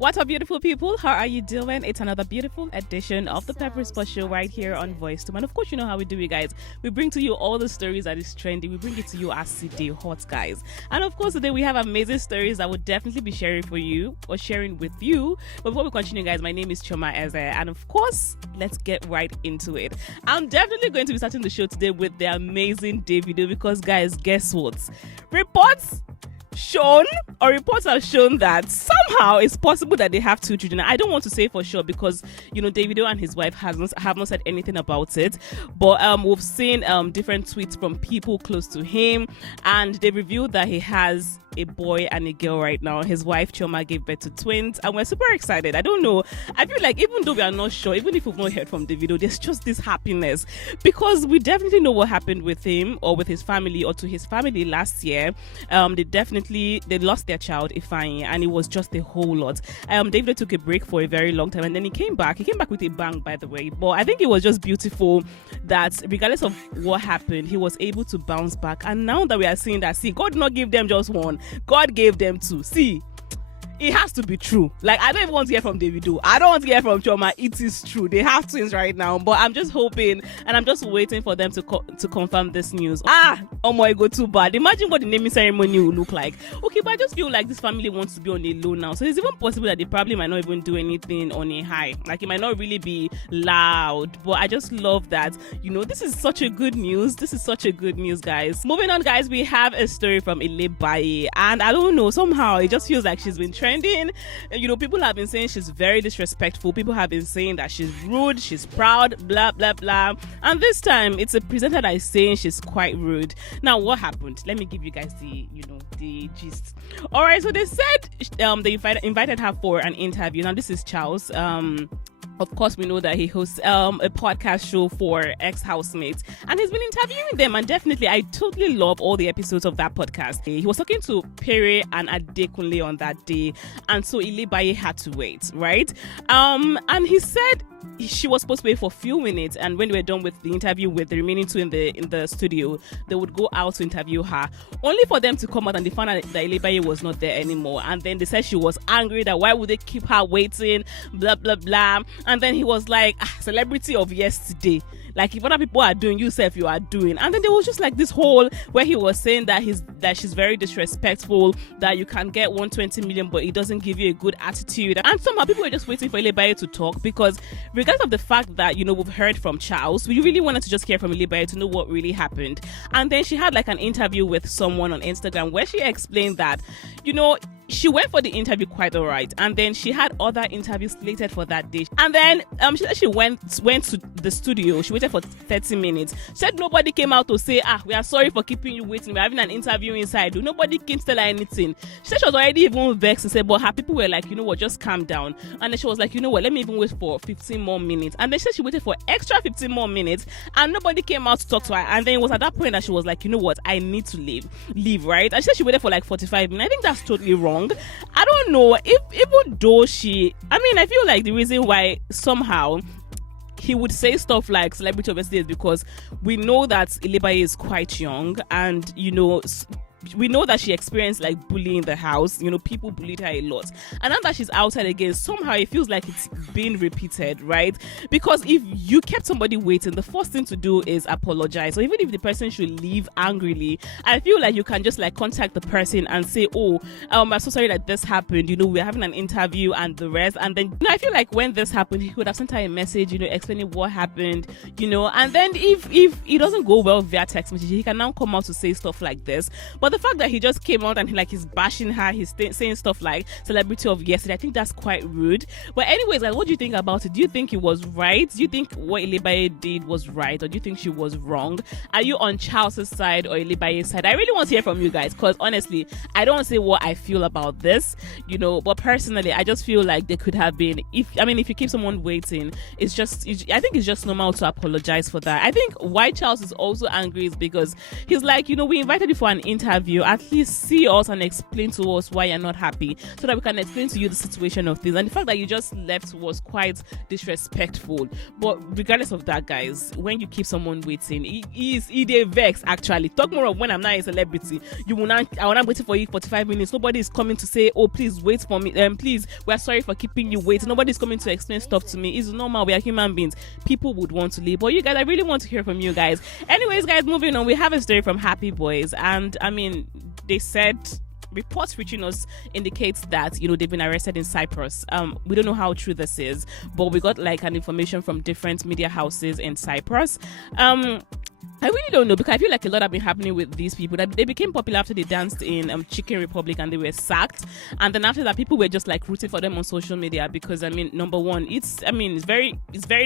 What's up, beautiful people? How are you doing? It's another beautiful edition of the Pepper Spot Show right here on Voice to Man. Of course, you know how we do it, guys. We bring to you all the stories that is trending. We bring it to you as CD hot, guys. And of course, today we have amazing stories that would definitely be sharing for you or sharing with you. But before we continue, guys, my name is Choma Eze. And of course, let's get right into it. I'm definitely going to be starting the show today with the amazing Davido because, guys, guess what? Reports have shown that somehow it's possible that they have two children. I don't want to say for sure because, you know, Davido and his wife have not said anything about it. But we've seen different tweets from people close to him, and they revealed that he has a boy and a girl right now. His wife Choma gave birth to twins, and we're super excited. I don't know. I feel like even though we are not sure, even if we've not heard from Davido, there's just this happiness because we definitely know what happened with him or with his family or to his family last year. They lost their child Ifeanyi, and it was just a whole lot. Davido took a break for a very long time, and then he came back with a bang, by the way. But I think it was just beautiful that regardless of what happened, he was able to bounce back. And now that we are seeing that, see, God did not give them just one, God gave them two. See, it has to be true. Like, I don't even want to hear from Davido. I don't want to hear from Choma. It is true. They have twins right now. But I'm just hoping and I'm just waiting for them to confirm this news. Oh my God, too bad. Imagine what the naming ceremony will look like. Okay, but I just feel like this family wants to be on a low now. So it's even possible that they probably might not even do anything on a high. Like, it might not really be loud. But I just love that. You know, this is such a good news. This is such a good news, guys. Moving on, guys, we have a story from illebaye. And I don't know, somehow it just feels like she's been trending. You know, people have been saying she's very disrespectful. People have been saying that she's rude, she's proud, blah blah blah. And this time it's a presenter that is saying she's quite rude. Now, what happened? Let me give you guys the gist. All right, so they said they invited her for an interview. Now, this is Charles. Of course, we know that he hosts a podcast show for ex-housemates, and he's been interviewing them. And definitely, I totally love all the episodes of that podcast. He was talking to Pere and Adekunle on that day, and so illebaye had to wait, right? And he said she was supposed to wait for a few minutes, and when they were done with the interview with the remaining two in the studio, they would go out to interview her, only for them to come out and they found out that illebaye was not there anymore. And then they said she was angry that why would they keep her waiting, blah blah blah. And then he was like, celebrity of yesterday, like if other people are doing, you self you are doing. And then there was just like this whole where he was saying that she's very disrespectful, that you can get 120 million but it doesn't give you a good attitude. And somehow people were just waiting for illebaye to talk, because regardless of the fact that, you know, we've heard from Charles, we really wanted to just hear from illebaye to know what really happened. And then she had like an interview with someone on Instagram where she explained that, you know, she went for the interview quite all right, and then she had other interviews slated for that day. And then she said she went to the studio. She waited for 30 minutes. She said nobody came out to say, we are sorry for keeping you waiting, we're having an interview inside. Nobody came to tell her anything. She said she was already even vexed and said, but her people were like, you know what, just calm down. And then she was like, you know what, let me even wait for 15 more minutes. And then she said she waited for extra 15 more minutes, and nobody came out to talk to her. And then it was at that point that she was like, you know what, I need to leave, right? And she said she waited for like 45 minutes. I think that's totally wrong. I don't know if, even though I feel like the reason why somehow he would say stuff like celebrity of yesterday is because we know that illebaye is quite young, and, you know, we know that she experienced like bullying in the house. You know, people bullied her a lot, and now that she's outside again, somehow it feels like it's being repeated, right? Because if you kept somebody waiting, the first thing to do is apologize. So even if the person should leave angrily, I feel like you can just like contact the person and say, I'm so sorry that this happened, you know, we're having an interview and the rest. And then, you know, I feel like when this happened, he could have sent her a message, you know, explaining what happened, you know. And then if it doesn't go well via text message, he can now come out to say stuff like this. But the fact that he just came out and he's bashing her, he's saying stuff like celebrity of yesterday, I think that's quite rude. But anyways, guys, what do you think about it? Do you think it was right? Do you think what illebaye did was right, or do you think she was wrong? Are you on Charles's side or illebaye's side? I really want to hear from you guys, because honestly, I don't want to say what I feel about this, you know, but personally, I just feel like there could have been, if you keep someone waiting, I think it's just normal to apologize for that. I think why Charles is also angry is because he's like, you know, we invited you for an interview have you, at least see us and explain to us why you're not happy, so that we can explain to you the situation of things. And the fact that you just left was quite disrespectful. But regardless of that, guys, when you keep someone waiting, it vex. Actually, talk more of when I'm not a celebrity. You will not. I will not waiting for you 45 minutes. Nobody is coming to say, oh, please wait for me. Please, we're sorry for keeping you waiting. Nobody's coming to explain stuff to me. It's normal. We are human beings. People would want to leave. But you guys, I really want to hear from you guys. Anyways, guys, moving on. We have a story from Happy Boys, and I mean, they said, reports reaching us indicates that, you know, they've been arrested in Cyprus. We don't know how true this is, but we got like an information from different media houses in Cyprus. I really don't know, because I feel like a lot have been happening with these people. That they became popular after they danced in Chicken Republic and they were sacked, and then after that people were just like rooting for them on social media, because I mean, number one, it's very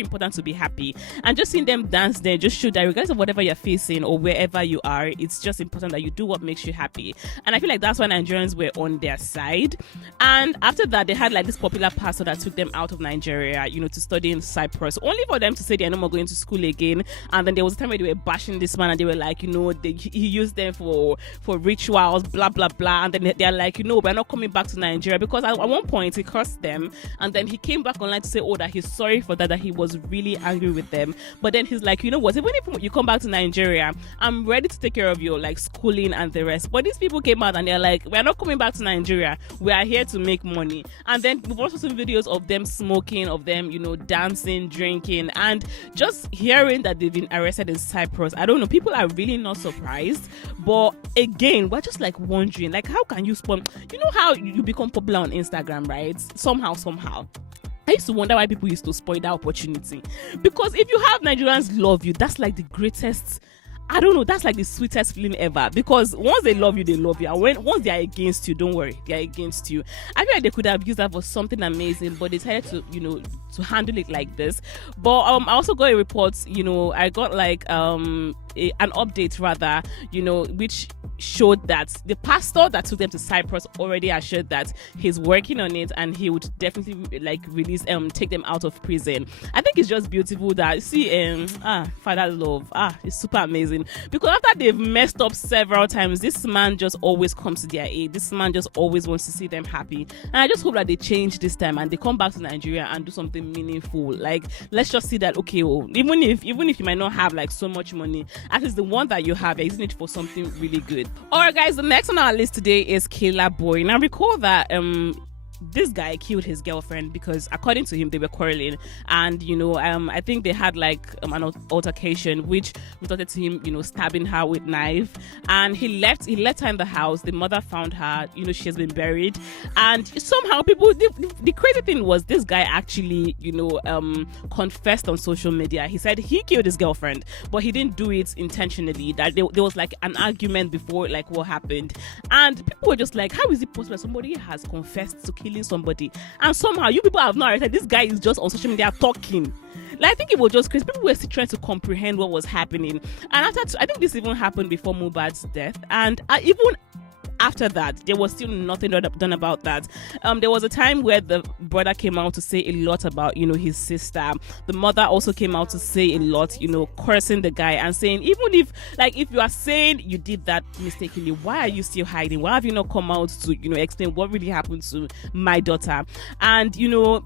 important to be happy, and just seeing them dance there just show that regardless of whatever you're facing or wherever you are, it's just important that you do what makes you happy. And I feel like that's why Nigerians were on their side. And after that, they had like this popular pastor that took them out of Nigeria, you know, to study in Cyprus, only for them to say they're no more going to school again. And then there was a time where they were bashing this man, and they were like, you know, he used them for rituals, blah blah blah. And then they're like, you know, we're not coming back to Nigeria, because at one point he cursed them, and then he came back online to say, oh, that he's sorry for that he was really angry with them. But then he's like, you know what, even if you come back to Nigeria, I'm ready to take care of your like schooling and the rest. But these people came out and they're like, we're not coming back to Nigeria, we are here to make money. And then we've also seen videos of them smoking, of them, you know, dancing, drinking, and just hearing that they've been arrested in Cyprus. I don't know, people are really not surprised, but again, we're just like wondering, like, how can you spawn, you know how you become popular on Instagram, right? Somehow I used to wonder why people used to spoil that opportunity, because if you have Nigerians love you, that's like the greatest, I don't know, that's like the sweetest feeling ever, because once they love you, they love you. And once they are against you, don't worry, they are against you. I feel like they could have used that for something amazing, but they decided to, you know, to handle it like this. But I also got a report, you know, I got like an update rather, you know, which showed that the pastor that took them to Cyprus already assured that he's working on it, and he would definitely like release take them out of prison. I think it's just beautiful that father love, it's super amazing, because after they've messed up several times, this man just always comes to their aid. This man just always wants to see them happy, and I just hope that they change this time and they come back to Nigeria and do something meaningful. Like, let's just see that, okay, well, even if you might not have like so much money, at least the one that you have, you're using it for something really good. Alright guys, the next on our list today is illebaye. Now recall that this guy killed his girlfriend because, according to him, they were quarreling, and you know, I think they had like an altercation, which resulted to him, you know, stabbing her with knife, and he left her in the house. The mother found her, you know, she has been buried, and somehow people, the crazy thing was, this guy actually, you know, confessed on social media. He said he killed his girlfriend, but he didn't do it intentionally, that there was like an argument before like what happened, and people were just like, how is it possible that somebody has confessed to killing somebody, and somehow you people have not arrested this guy? Is just on social media talking. Like, I think it was just crazy. People were still trying to comprehend what was happening, and I think this even happened before Mohbad's death, and even after that, there was still nothing done about that. There was a time where the brother came out to say a lot about, you know, his sister. The mother also came out to say a lot, you know, cursing the guy and saying, even if you are saying you did that mistakenly, why are you still hiding? Why have you not come out to, you know, explain what really happened to my daughter? And, you know,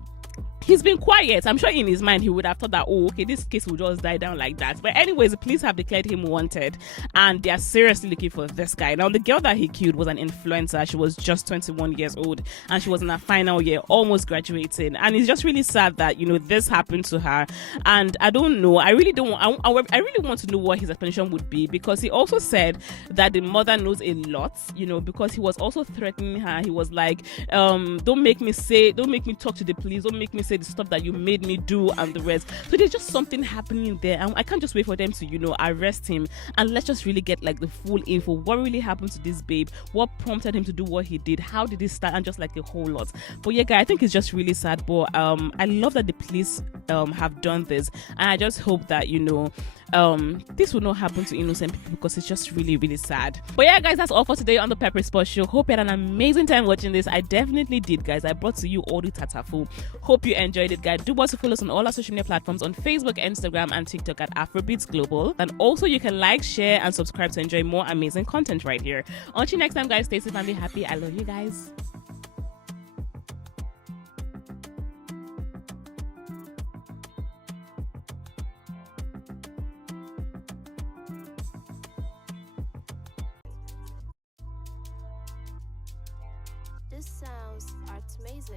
he's been quiet. I'm sure in his mind he would have thought that, oh, okay, this case will just die down like that. But anyways, the police have declared him wanted, and they are seriously looking for this guy. Now, the girl that he killed was an influencer. She was just 21 years old, and she was in her final year, almost graduating. And it's just really sad that, you know, this happened to her. And I don't know. I really want to know what his explanation would be, because he also said that the mother knows a lot, you know, because he was also threatening her. He was like, don't make me talk to the police, don't make me say the stuff that you made me do, and the rest. So there's just something happening there, and I can't just wait for them to, you know, arrest him, and let's just really get like the full info. What really happened to this babe? What prompted him to do what he did? How did he start? And just like a whole lot. But yeah, guys, I think it's just really sad, but I love that the police have done this, and I just hope that this will not happen to innocent people, because it's just really, really sad. But yeah, guys, that's all for today on the Pepper Sports Show. Hope you had an amazing time watching this. I definitely did, guys. I brought to you all the tatafu. Hope you enjoyed it, guys. Do also follow us on all our social media platforms on Facebook, Instagram, and TikTok at Afrobeats Global. And also, you can like, share, and subscribe to enjoy more amazing content right here. Until next time, guys, stay safe and be happy. I love you guys. This sounds amazing.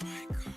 My God.